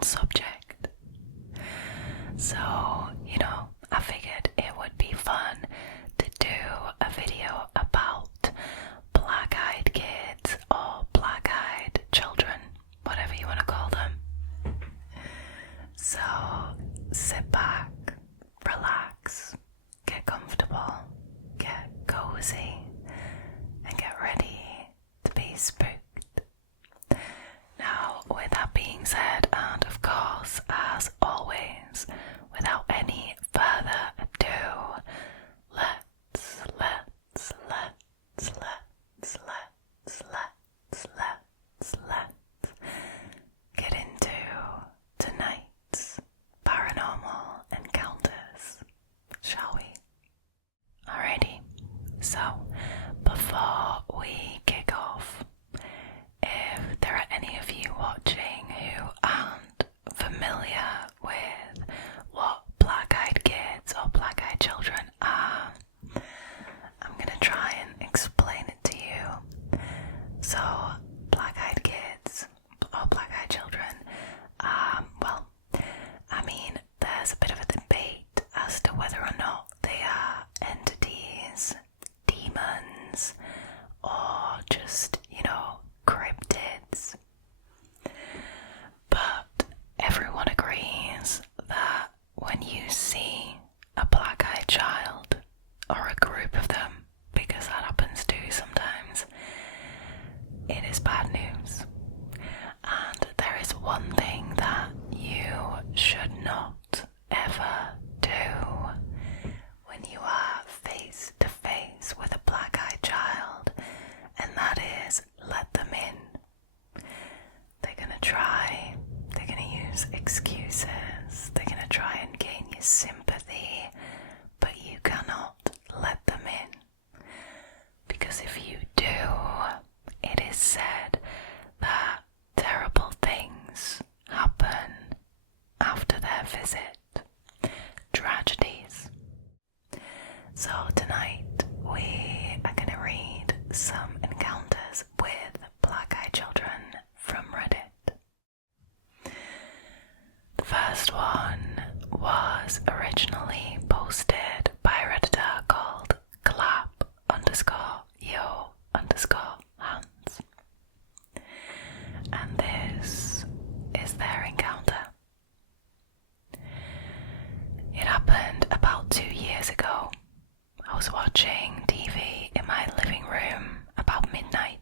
paranormal subject. So, I figured it would be fun to do a video about black-eyed kids or black-eyed children, whatever you want to call them. So, sit back, relax, get comfortable, get cozy, and get ready to be spooked. Now, with that being said, and of course, as always, without any further ado, let's get into tonight's paranormal encounters, shall we? Alrighty, so before we kick off, if there are any of you watching who aren't familiar with what black-eyed kids or black-eyed children are, I'm gonna try and explain it to you. So, black-eyed kids or black-eyed children, there's a bit of a debate as to whether or not they are entities, demons, or just, cryptids. But everyone agrees that when you see a black-eyed child, or a group of them, because that happens too sometimes, it is bad news. And there is one thing that you should not ever do when you are face to face with a black-eyed child, and that is let them in. They're gonna use excuses, they're gonna try and gain your sympathy, but you cannot let them in. Because if you do, it is said that terrible things happen after their visit. Tragedies. So tonight we are going to read some encounters with black-eyed children from Reddit. The first one was originally posted by a Redditor called clap_yo_hands. And this is their encounter. It happened about 2 years ago. I was watching TV in my living room about midnight.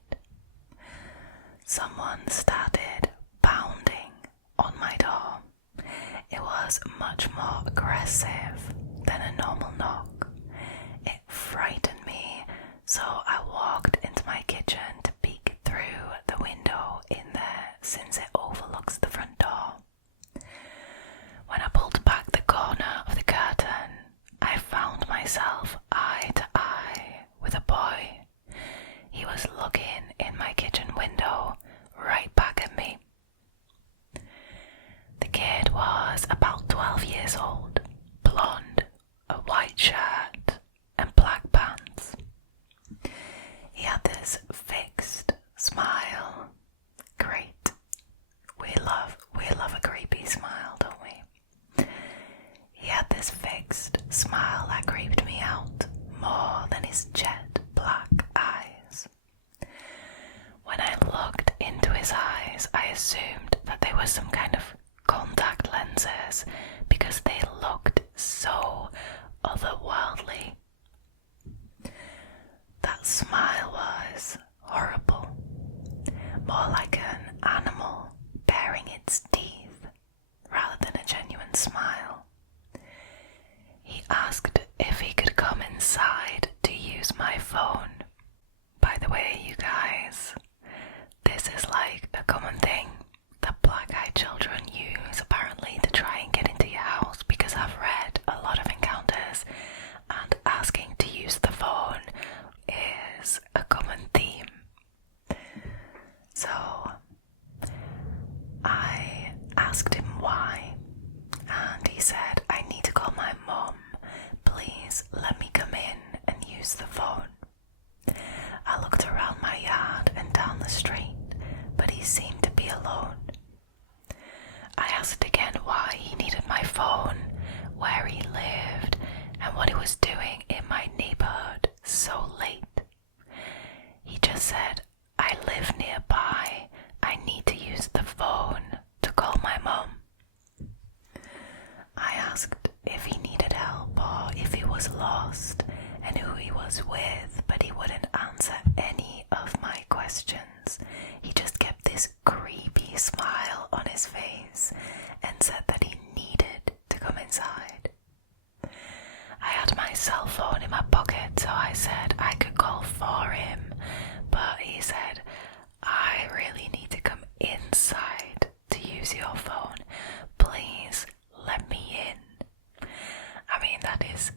Someone started pounding on my door. It was much more aggressive than a normal knock. It frightened me, so I walked into my kitchen to peek through the window in there since it overlooks the front door. When I pulled back the corner of the curtain, I found myself eye to eye with a boy. He was looking in my kitchen window right back at me. The kid was about 12 years old, blonde, a white shirt and black pants. He had this fixed smile. Great. We love a creepy smile, don't we? He had this fixed smile that creeped me out more than his jet black eyes. When I looked into his eyes, I assumed that they were some kind of contact lenses because they looked so otherworldly. That smile was horrible, more like an animal baring its teeth rather than a genuine smile. He asked if he could come inside to use my phone. By the way, you guys, this is like a common thing that black-eyed children use apparently to try and get into your house, because I've read a lot of encounters and asking to use the phone is a common theme. So I asked him why, and he said, "I need to call my mom. Please let me come in and use the phone." I looked around my yard and down the street, but he seemed to be alone. I asked why he needed my phone, where he lived, and what he was doing in my neighborhood so late. He just said, "I live nearby. I need to use the phone to call my mom." I asked if he needed help or if he was lost and who he was with, but he wouldn't answer any of my questions. He just kept this creepy smile on his face and said that he needed to come inside. I had my cell phone in my pocket, so I said I could call for him, but he said, "I really need to come inside to use your phone. Please let me in." I mean, that is...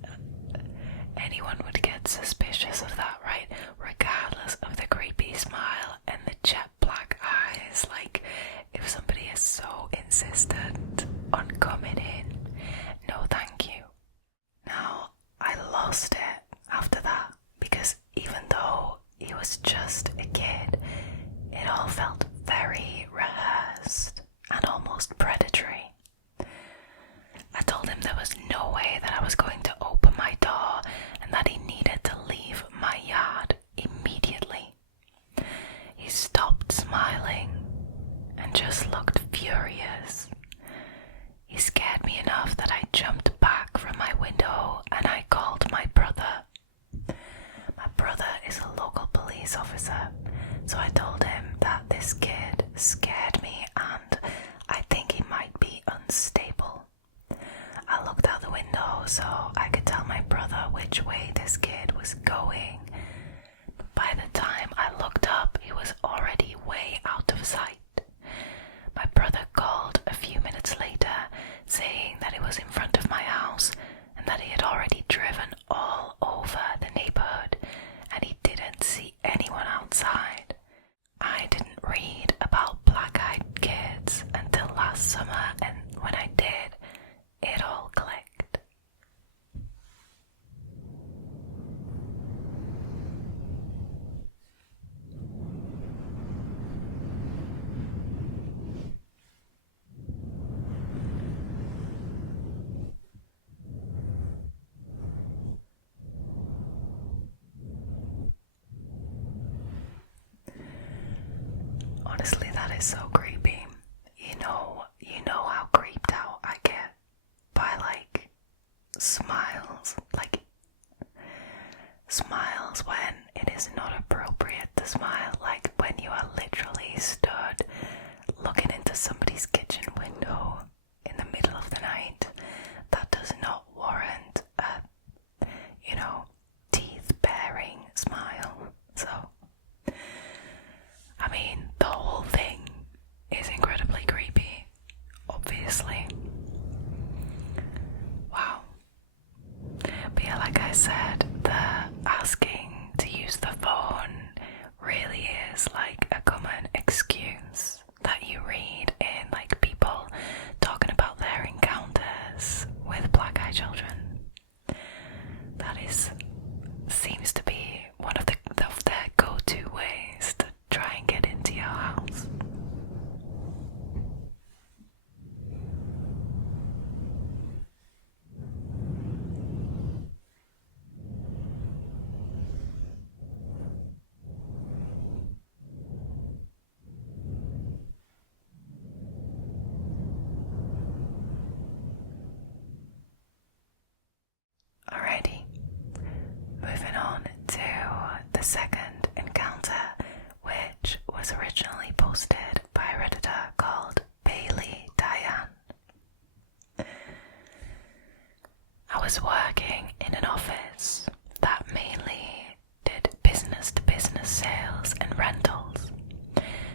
anyone would get suspicious of that, right? Regardless of the creepy smile and the jet black eyes. Like, if somebody is so insistent on coming in, no thank you. Now, I lost it after that, because even though he was just a kid, it all felt very rehearsed and almost predatory. I told him there was no way that I was going to open my door and that he needed to leave my yard immediately. He stopped smiling and just looked furious. He scared me enough that I jumped back from my window and I called my brother. My brother is a local police officer, so I told him that this kid scared me and I think he might be unstable. I looked out the window so I could tell my brother which way this kid was going. But by the time I looked up, he was already way out of sight. My brother called a few minutes later, saying that he was in front of my house and that he had already driven all over the neighborhood and he didn't see anyone outside. I didn't read about black-eyed kids until last summer, and when I did, it all clicked. Honestly, that is so creepy. You know how creeped out I get by like smiles when it is not appropriate to smile, like when you are literally stood looking into somebody's kitchen window in the middle of the night. That does not warrant a teeth-baring smile. So I mean, the whole thing is incredibly creepy, obviously. Wow. But yeah, like I said, the asking to use the phone really is like a common excuse that you read in like people talking about their encounters with black-eyed children. That seems to be one of their go-to ways to try and get into your house. Alrighty, moving on to the second encounter, which was originally posted by a Redditor called bailydianne. I was working in an office that mainly did business-to-business sales and rentals.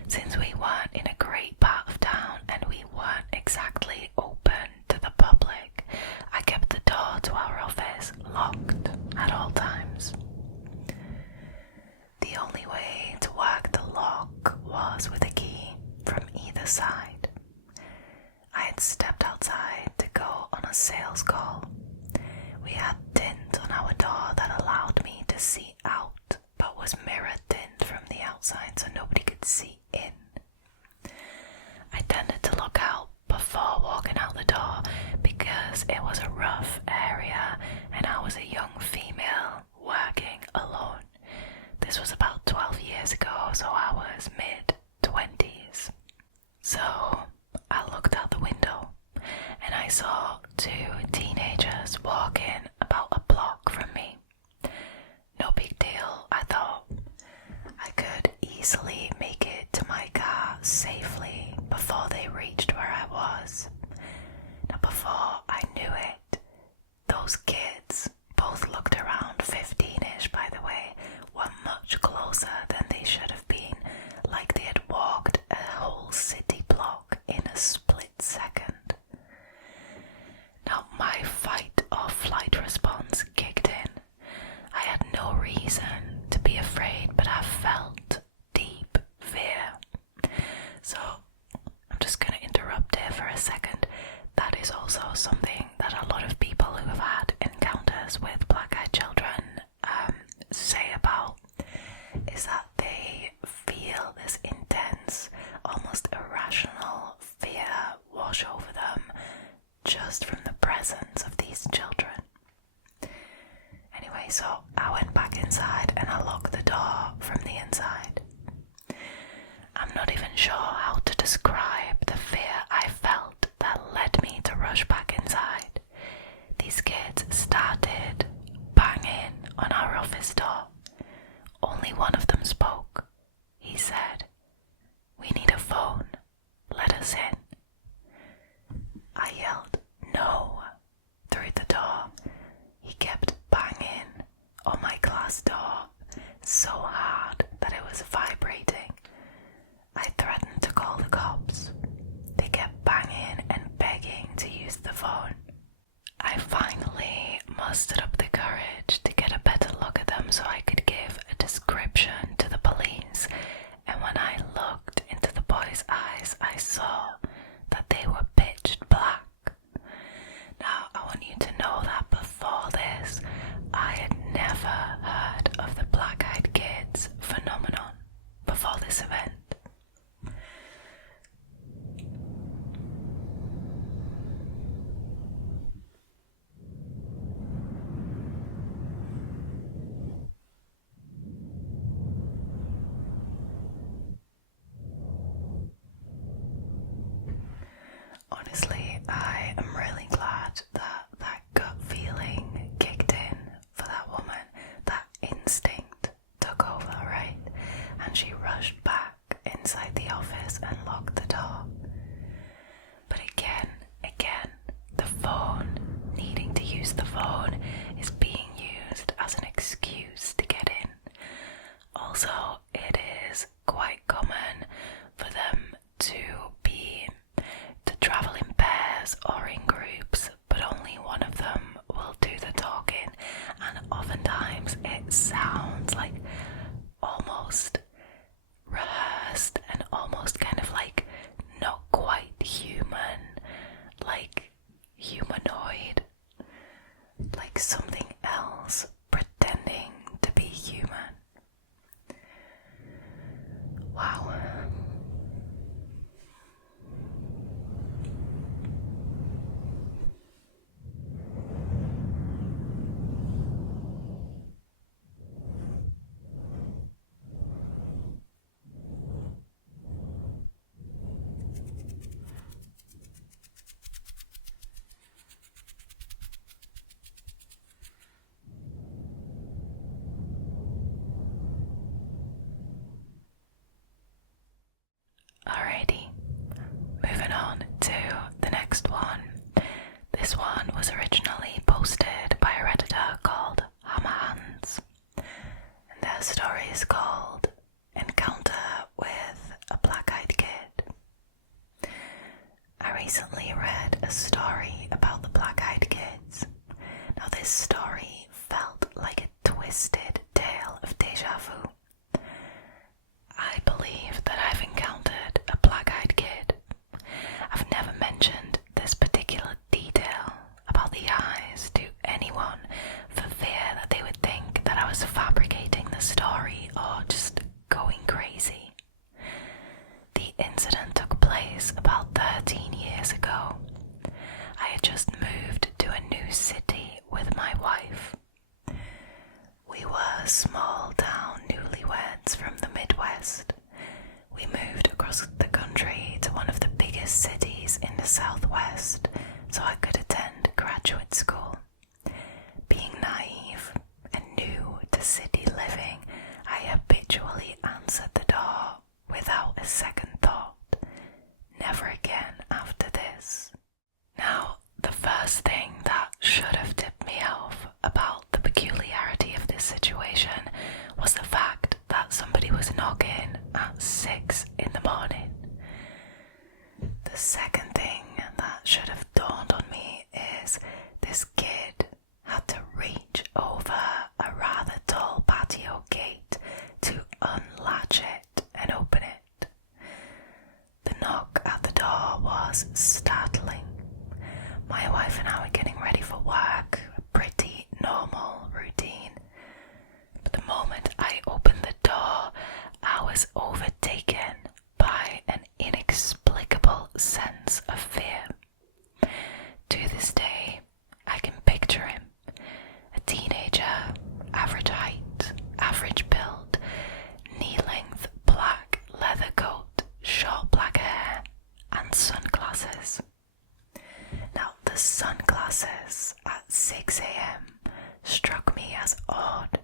Since we weren't in a great part of town and we weren't exactly open to the public, I kept the door to our office locked at all times. The only way to work the lock was with a key from either side. I had stepped outside to go on a sales call. We had tint on our door that allowed me to see out, but was mirror tint from the outside so nobody could see in. I tended to look out before walking out the door it was a rough area and I was a young female working alone. This was about 12 years ago, so I was mid-20s. So I looked out the window and I saw two teenagers walking about a block from me. No big deal, I thought. I could easily make it to my car safely before they reached where I was. Now before I knew it, those kids, both looked around 15-ish by the way, were much closer than they should have been, like they had walked a whole city block in a split second. Now my fight or flight response kicked in. I had no reason to be afraid, but I felt deep fear. So I'm just going to interrupt here for a second. That is also something that a lot of people who have had encounters with black-eyed children say about, is that they feel this intense, almost irrational fear wash over them just from the presence of these children. Anyway, so I went back inside and I locked the door from the inside. I'm not even sure how to describe the fear I felt that led me to rush back inside. These kids started banging on our office door. Only one of them spoke. He said, "We need a phone. Let us in." I yelled, "No," through the door. He kept banging on my glass door so hard that it was vibrating. I threatened to call the cops. They kept banging and begging to use the phone. I finally mustered up the courage to get a better look at them so I could give a description to the police, and when I looked into the boys' eyes, I saw that they were pitch black. Now, I want you to know that before this, I had never heard of the black-eyed kids phenomenon before this event. Honestly, I am really glad that that gut feeling kicked in for that woman. That instinct took over, right? And she rushed back inside the office and locked the door. But again, the phone, needing to use the phone, is being used as an excuse to get in. Also, it is quite common for them to travel in pairs or in groups, but only one of them will do the talking, and oftentimes it sounds like almost rehearsed and almost kind of like not quite human, like humanoid, like something else pretending to be human. Wow. Alrighty, moving on to the next one. This one was originally posted by a Redditor called Hammerhands, and their story is called Encounter with a Black-Eyed Kid. I recently read a story about the black-eyed kids. Now this story felt like a twisted tale of deja vu. I believe that I've encountered a black-eyed kid. I've never mentioned this particular detail about the eyes to anyone for fear that they would think that I was fabricating the story or just going crazy. The incident took place about 13 years ago. I had just moved to biggest cities in the southwest so I could attend graduate school. Being naive and new to city living, I habitually answered the door without a second thought. Never again after this. Now, the first thing that should have tipped me off about the peculiarity of this situation was the fact that somebody was knocking at 6 in the morning. The second thing that should have dawned on me is this kid had to reach over a rather tall patio gate to unlatch it and open it. The knock at the door was startling. My wife and I were getting ready for work, a pretty normal routine. But the moment I opened the door, I was overtaken by an inexplicable sense of fear. To this day, I can picture him. A teenager, average height, average build, knee-length black leather coat, short black hair, and sunglasses. Now, the sunglasses at 6 a.m. struck me as odd,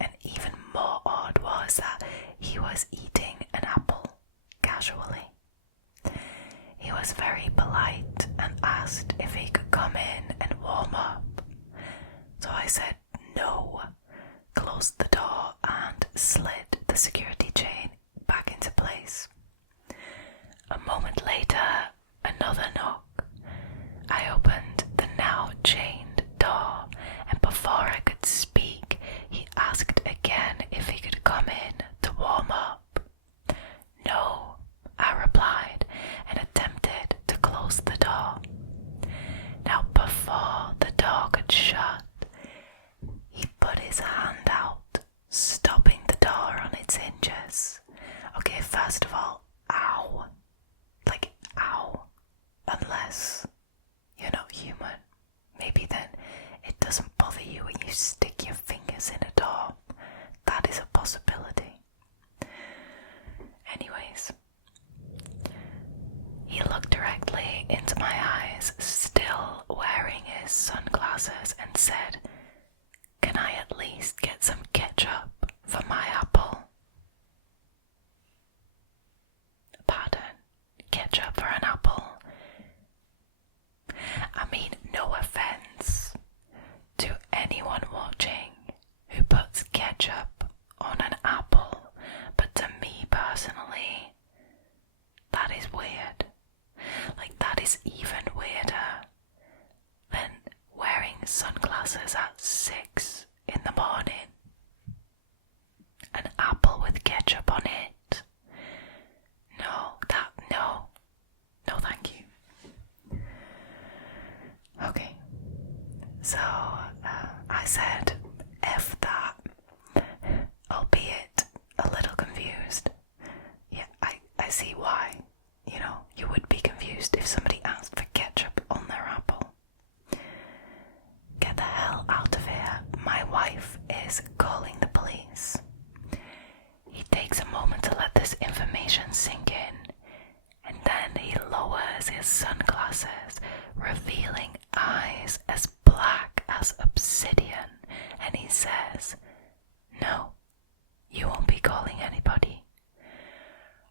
and even more odd was that he was eating an apple casually. He was very polite and asked if he could come in and warm up. So I said no, closed the door and slid the security chain back into place. A moment later, another knock. I opened the now chained door, and before I could speak, he asked again if he could come in to warm up. No, I replied, and attempted to close the door. Now, before the door could shut, he put his hand out, stopping the door on its hinges. Okay, first of all, ow. Like, ow. Unless you're not human. Maybe then it doesn't bother you when you stick your fingers in a door. That is a possibility. Anyways, he looked directly into my eyes, still wearing his sunglasses, and said, "Can I at least get some ketchup for my apple?" Pardon, ketchup for an apple? I mean, no offense to anyone watching who puts ketchup on an apple, but to me personally, that is weird. Like, that is even weirder than wearing sunglasses at 6 in the morning. An apple with ketchup on it. No, thank you. Okay, so I said F that, albeit a little confused. Yeah, I see why. You know, you would be confused if somebody asked for ketchup on their apple. Get the hell out of here. My wife is calling the police. He takes a moment to let this information sink in, and then he lowers his sunglasses, revealing eyes as black as obsidian, and he says, "No, you won't be calling anybody."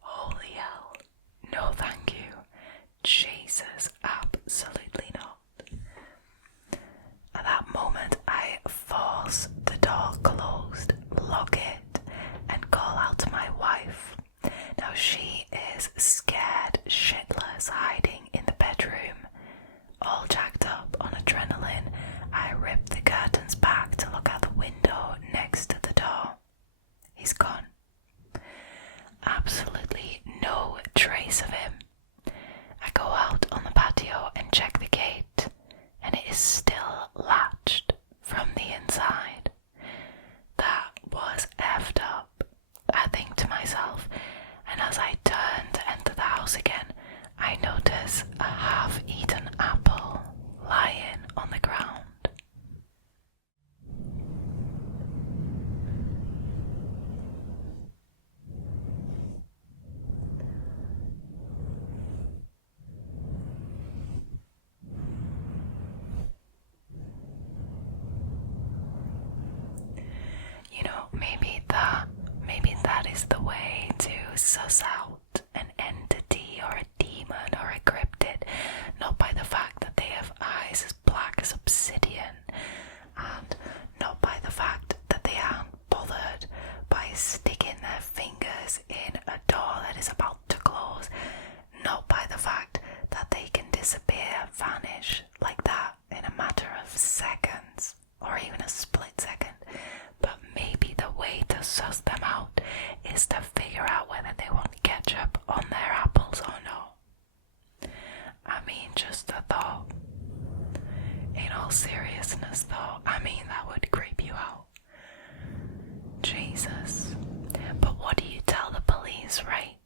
Holy hell, no thank you. Jesus, absolutely not. At that moment, I force the door closed, lock it, and call out to my wife. Now she is scared shitless, hiding in the bedroom. All jacked up on adrenaline, I rip the curtains back to look out the window next to the door. He's gone. Absolutely no trace of him. I go out on the patio and check the gate, and it is still latched from the inside. That was effed up, I think to myself, and as I turn to enter the house again, I notice a half-eaten apple lying on the ground. maybe that is the way to suss out an entity or a demon or a cryptid, not by the fact that they have eyes as black as obsidian, and not by the fact that they aren't bothered by sticking their fingers in a door that is about to close, not by the fact that they can disappear, vanish like that in a matter of seconds or even a split second, but maybe the way to suss them out is to figure out whether they want ketchup on their apples or no. I mean, just a thought. In all seriousness though, I mean, that would creep you out. Jesus. But what do you tell the police, right?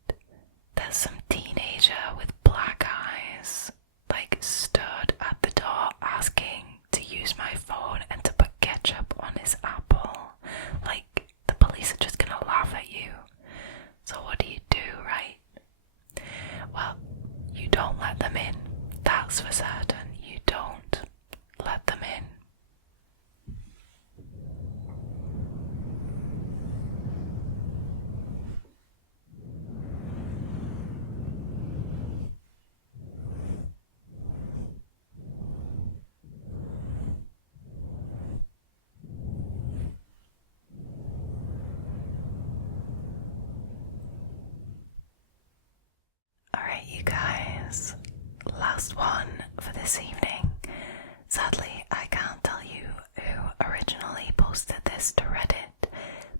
There's some teenager with black eyes, like, stood at the door asking to use my phone and to put ketchup on his apple. Like, the police are just gonna laugh at you. So what do you do, right? Well, you don't let them in. That's for certain. You don't let them in. Alright, you guys, last one for this evening. Sadly, I can't tell you who originally posted this to Reddit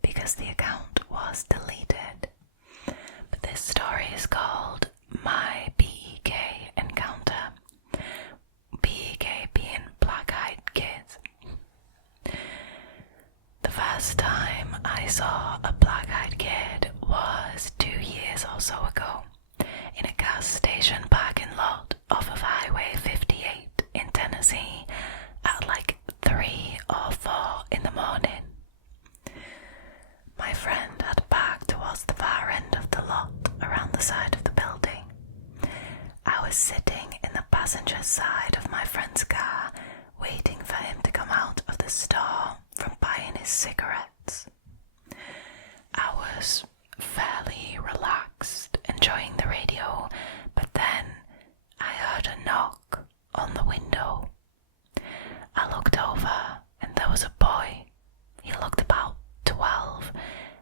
because the account was deleted. But this story is called My BEK Encounter. BEK being black-eyed kids. The first time I saw a black-eyed kid was 2 years or so ago in a gas station parking lot off of Highway 58 in Tennessee at like 3 or 4 in the morning. My friend had parked towards the far end of the lot around the side of the building. I was sitting in the passenger side of my friend's car waiting for him to come out of the store from buying his cigarettes. I was fairly relaxed, enjoying the radio, but then I heard a knock on the window. I looked over and there was a boy. He looked about 12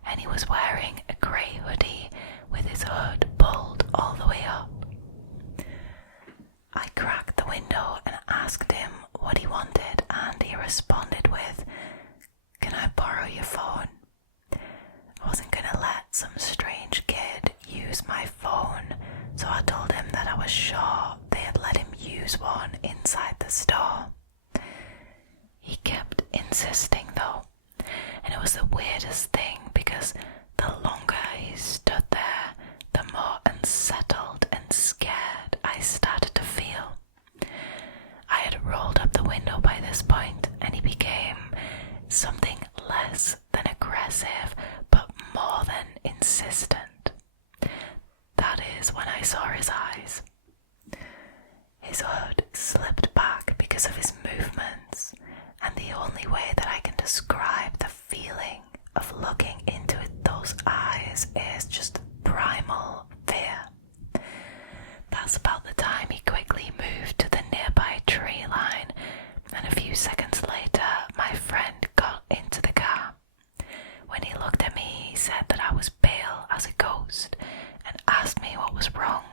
and he was wearing a grey hoodie with his hood pulled all the way up. I cracked the window and asked him what he wanted, and he responded with, "Can I borrow your phone?" I wasn't gonna let some strange kid use my phone, so I told him that I was sure they had let him use one inside the store. He kept insisting though, and it was the weirdest thing because the longer he stood there, the more unsettled and scared I started to feel. I had rolled up the window by this point, and he became something less than aggressive, but more than insistent. That is when I saw his eyes. His hood slipped back because of his movements, and the only way that I can describe the feeling of looking into those eyes is just primal fear. That's about the time he quickly moved to the nearby tree line, and a few seconds later my friend got into the car. When he looked at me, he said that I was pale as a ghost and asked me what was wrong.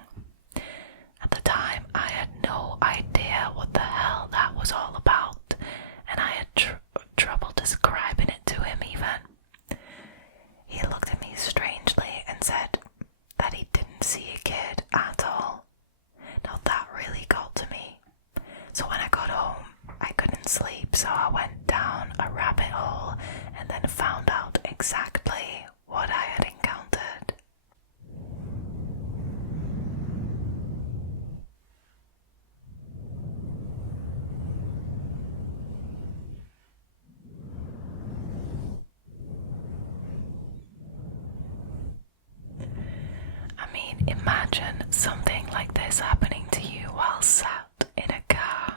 At the time, I had no idea what the hell that was all about, and I had trouble describing it to him even. He looked at me strangely and said that he didn't see a kid at all. Now that really got to me. So when I got home, I couldn't sleep, so I went down a rabbit hole and then found out exactly what I had encountered. I mean, imagine something like this happening to you while sat in a car.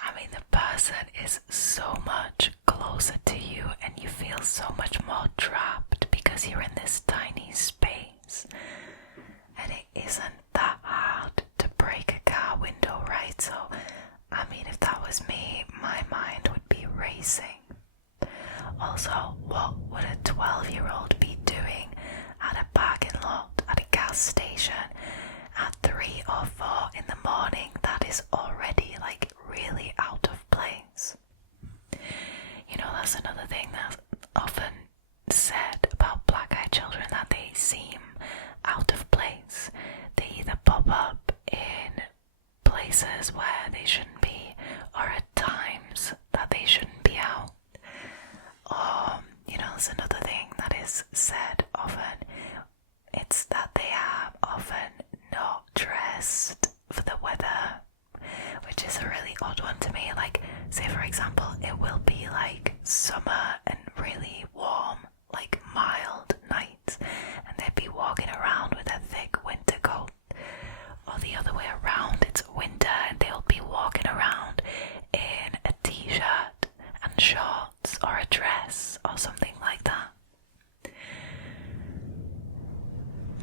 I mean, the person is so much closer to you and you feel so much places where they shouldn't be, or at times that they shouldn't be out. Or, there's another thing that is said often. It's that they are often not dressed for the weather, which is a really odd one to me. Like, say for example, it will be like summer and really warm, like mild nights, and they'd be walking around with a thick winter coat. Or the other way around, it's winter and they'll be walking around in a t-shirt and shorts or a dress or something like that.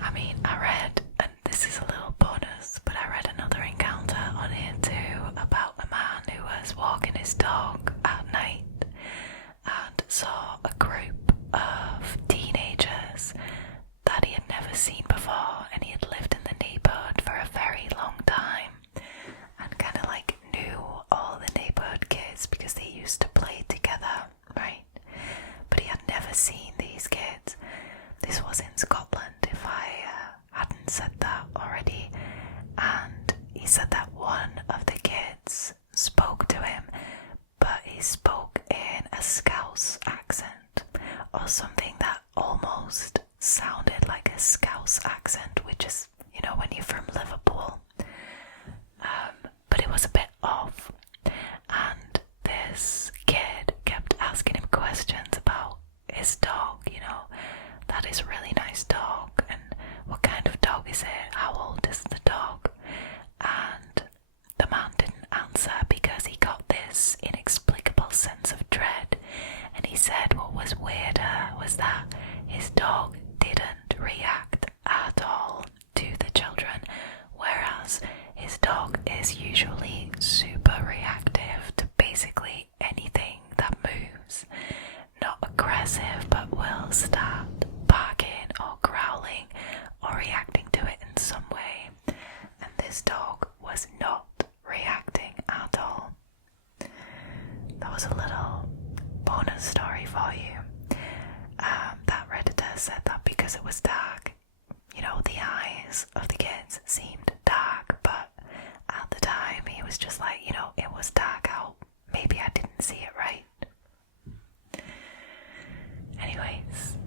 I mean, I read, and this is a little bonus, but I read another encounter on here too about a man who was walking his dog at night and saw a group of teenagers that he had never seen before, and he had lived in the neighbourhood for a very long time and kind of like knew all the neighbourhood kids because they used to play together, right? But he had never seen these kids. This was in Scotland, if I hadn't said that already. And he said that one of the kids spoke to him, but he spoke in a Scouse accent, or something that almost sounded like a Scouse accent, which is, when you're from Liverpool. But it was a bit off. And this kid kept asking him questions about his dog, that is a really nice dog, and what kind of dog is it? How old is the dog? And the man didn't answer because he got this inexplicable sense of dread, and he said what was weirder was that his dog didn't react at all to the children, whereas his dog is usually super reactive to basically anything that moves. Not aggressive, but will start barking or growling or reacting to it in some way, and this dog was not reacting at all. That was a little bonus story for you. That Redditor said that because it was dark, the eyes of the kids seemed dark, but at the time he was just like, it was dark out, maybe I didn't see it right. Anyways,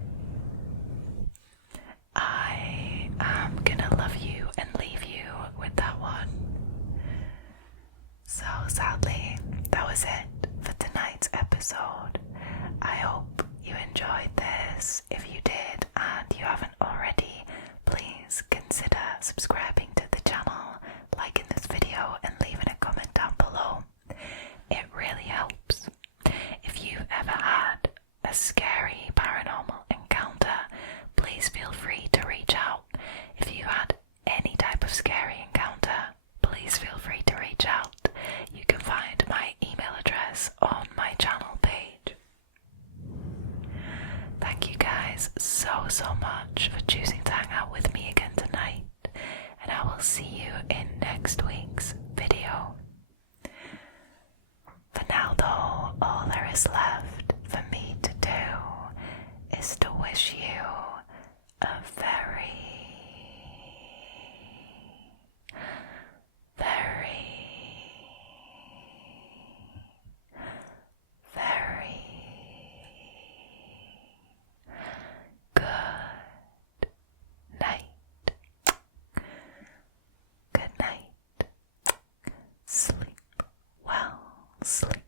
I am gonna love you and leave you with that one. So sadly, that was it for tonight's episode. I hope you enjoyed this. If you did and you haven't already, please consider subscribing to the channel, liking this video and leaving a comment down below. It really helps. If you've ever had a scary paranormal encounter, please feel free to reach out. If you had any type of scary encounter, please feel free to reach out. You can find my email address on my channel page. Thank you guys so much for choosing to hang out with me again tonight, and I will see you in next week's video. For now though, all there is left for me to do is to wish you a very good night. Good night. Sleep well, sleep